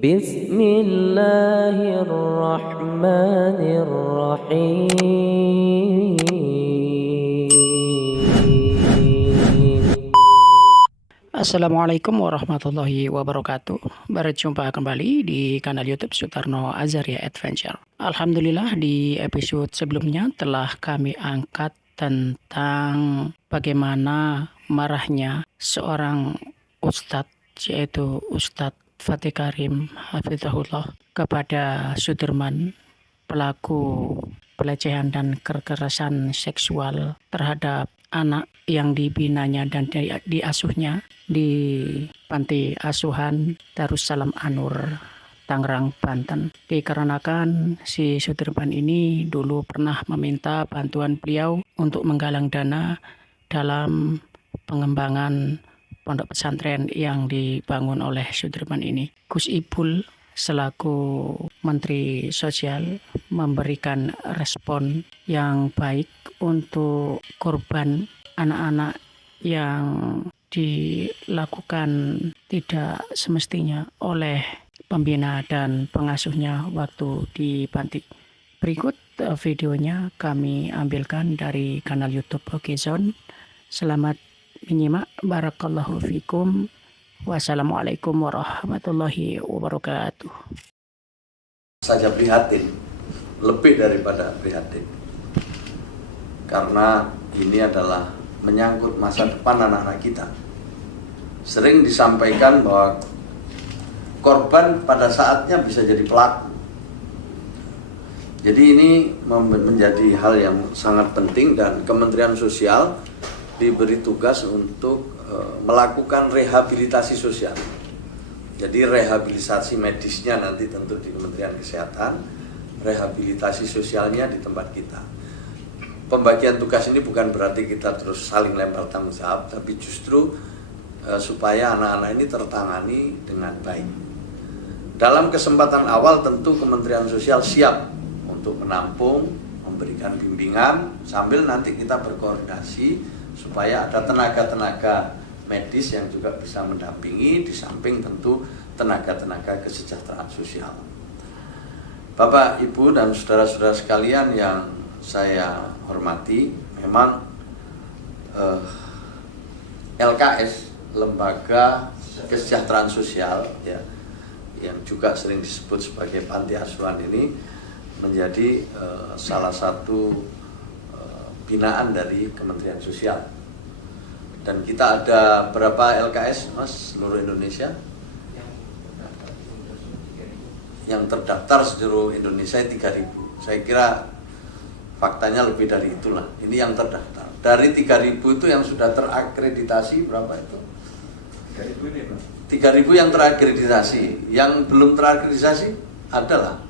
بسم الله الرحمن الرحيم. Assalamualaikum warahmatullahi wabarakatuh. Berjumpa kembali di kanal YouTube Sutarno Azaria Adventure. Alhamdulillah di episode sebelumnya telah kami angkat tentang bagaimana marahnya seorang ustadz, yaitu Ustadz Fatih Karim Hafizahullah, kepada Sudirman, pelaku pelecehan dan kekerasan seksual terhadap anak yang dibinanya dan diasuhnya di panti asuhan Darussalam An-Nur, Tangerang, Banten. Dikarenakan si Sudirman ini dulu pernah meminta bantuan beliau untuk menggalang dana dalam pengembangan pondok pesantren yang dibangun oleh Sudirman ini. Gus Ipul selaku Menteri Sosial memberikan respon yang baik untuk korban anak-anak yang dilakukan tidak semestinya oleh pembina dan pengasuhnya waktu di panti. Berikut videonya kami ambilkan dari kanal YouTube Okezone. Selamat menyimak. Barakallahu fikum. Wassalamualaikum warahmatullahi wabarakatuh. Saja prihatin, lebih daripada prihatin, karena ini adalah menyangkut masa depan anak-anak kita. Sering disampaikan bahwa korban pada saatnya bisa jadi pelaku. Jadi ini menjadi hal yang sangat penting, dan Kementerian Sosial diberi tugas untuk melakukan rehabilitasi sosial. Jadi rehabilitasi medisnya nanti tentu di Kementerian Kesehatan, rehabilitasi sosialnya di tempat kita. Pembagian tugas ini bukan berarti kita terus saling lempar tanggung jawab, tapi justru supaya anak-anak ini tertangani dengan baik. Dalam kesempatan awal tentu Kementerian Sosial siap untuk menampung, memberikan bimbingan, sambil nanti kita berkoordinasi supaya ada tenaga-tenaga medis yang juga bisa mendampingi, di samping tentu tenaga-tenaga kesejahteraan sosial. Bapak, Ibu, dan saudara-saudara sekalian yang saya hormati, memang LKS, Lembaga Kesejahteraan Sosial, ya, yang juga sering disebut sebagai panti asuhan, ini menjadi salah satu binaan dari Kementerian Sosial. Dan kita ada berapa LKS, Mas, seluruh Indonesia? Yang terdaftar seluruh Indonesia 3.000. Saya kira faktanya lebih dari itulah. Ini yang terdaftar. Dari 3.000 itu yang sudah terakreditasi berapa itu? 3.000 ini, Pak. 3.000 yang terakreditasi. Yang belum terakreditasi adalah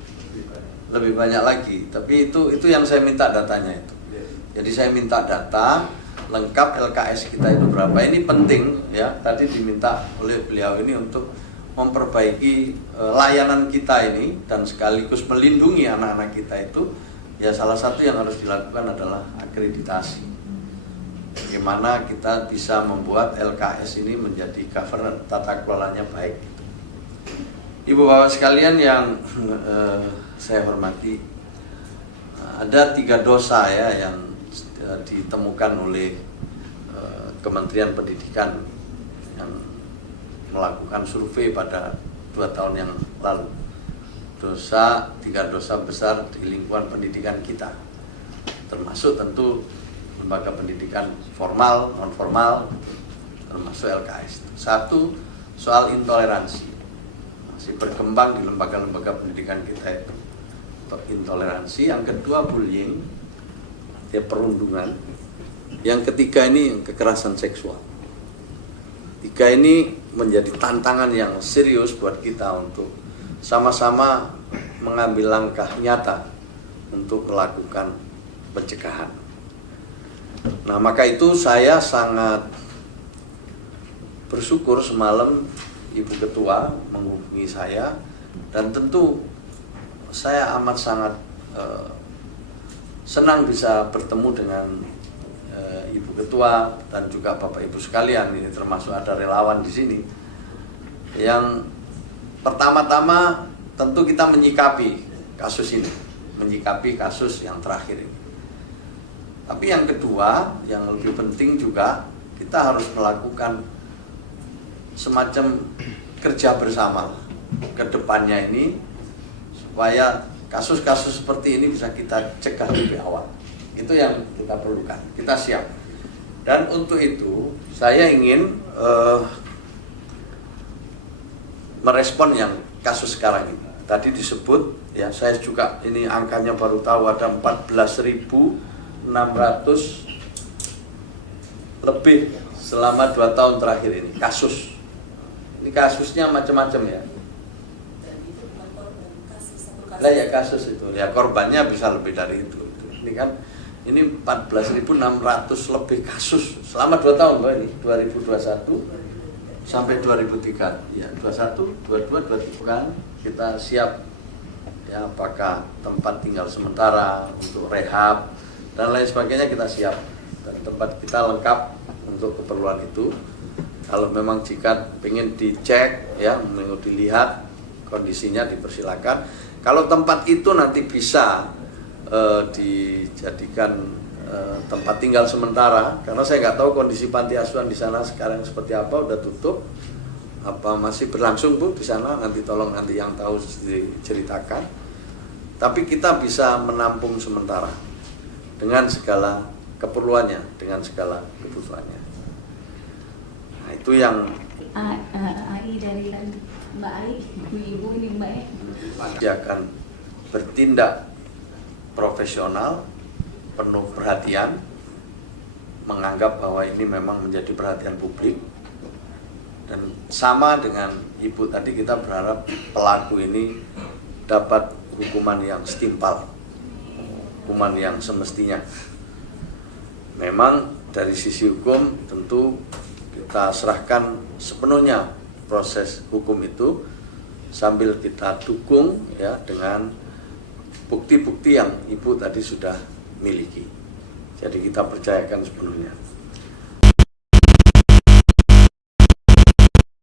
lebih banyak lagi. Tapi itu yang saya minta datanya itu. Jadi saya minta data lengkap LKS kita itu berapa. Ini penting, ya. Tadi diminta oleh beliau ini untuk memperbaiki layanan kita ini dan sekaligus melindungi anak-anak kita itu. Ya, salah satu yang harus dilakukan adalah akreditasi. Bagaimana kita bisa membuat LKS ini menjadi governance, tata kelolanya baik. Ibu bapak sekalian yang saya hormati, ada 3 dosa ya yang ditemukan oleh Kementerian Pendidikan yang melakukan survei pada 2 tahun yang lalu. 3 dosa besar di lingkungan pendidikan kita, termasuk tentu lembaga pendidikan formal, non formal, termasuk LKS. 1, soal intoleransi, masih berkembang di lembaga-lembaga pendidikan kita itu intoleransi. Yang kedua, bullying, ya, perundungan. Yang ketiga ini kekerasan seksual. 3 ini menjadi tantangan yang serius buat kita untuk sama-sama mengambil langkah nyata untuk melakukan pencegahan. Nah, maka itu saya sangat bersyukur semalam Ibu Ketua menghubungi saya, dan tentu saya amat sangat senang bisa bertemu dengan Ibu Ketua dan juga Bapak Ibu sekalian. Ini termasuk ada relawan di sini yang pertama-tama tentu kita menyikapi kasus ini, menyikapi kasus yang terakhir ini. Tapi yang kedua, yang lebih penting juga, kita harus melakukan semacam kerja bersama ke depannya ini, supaya kasus-kasus seperti ini bisa kita cegah lebih awal. Itu yang kita perlukan, kita siap. Dan untuk itu, saya ingin merespon yang kasus sekarang ini. Tadi disebut, ya saya juga ini angkanya baru tahu ada 14.600 lebih selama 2 tahun terakhir ini kasus. Ini kasusnya macam-macam ya. Lah ya kasus itu, ya korbannya bisa lebih dari itu. Ini kan, ini 14.600 lebih kasus selama 2 tahun Pak, ini 2021 sampai 2003, ya 21, 22, 23 kan kita siap, ya apakah tempat tinggal sementara untuk rehab dan lain sebagainya kita siap, dan tempat kita lengkap untuk keperluan itu. Kalau memang jika ingin dicek, ya mau dilihat kondisinya dipersilakan. Kalau tempat itu nanti bisa dijadikan tempat tinggal sementara, karena saya nggak tahu kondisi panti asuhan di sana sekarang seperti apa, udah tutup apa masih berlangsung Bu di sana, nanti tolong nanti yang tahu diceritakan. Tapi kita bisa menampung sementara dengan segala keperluannya, dengan segala kebutuhannya. Nah, itu yang AI dari Mbak Ai, ibu ini Mbak ya. Dia akan bertindak profesional, penuh perhatian, menganggap bahwa ini memang menjadi perhatian publik. Dan sama dengan Ibu tadi, kita berharap pelaku ini dapat hukuman yang setimpal, hukuman yang semestinya. Memang dari sisi hukum tentu kita serahkan sepenuhnya proses hukum itu, sambil kita dukung ya dengan bukti-bukti yang Ibu tadi sudah miliki. Jadi kita percayakan sepenuhnya.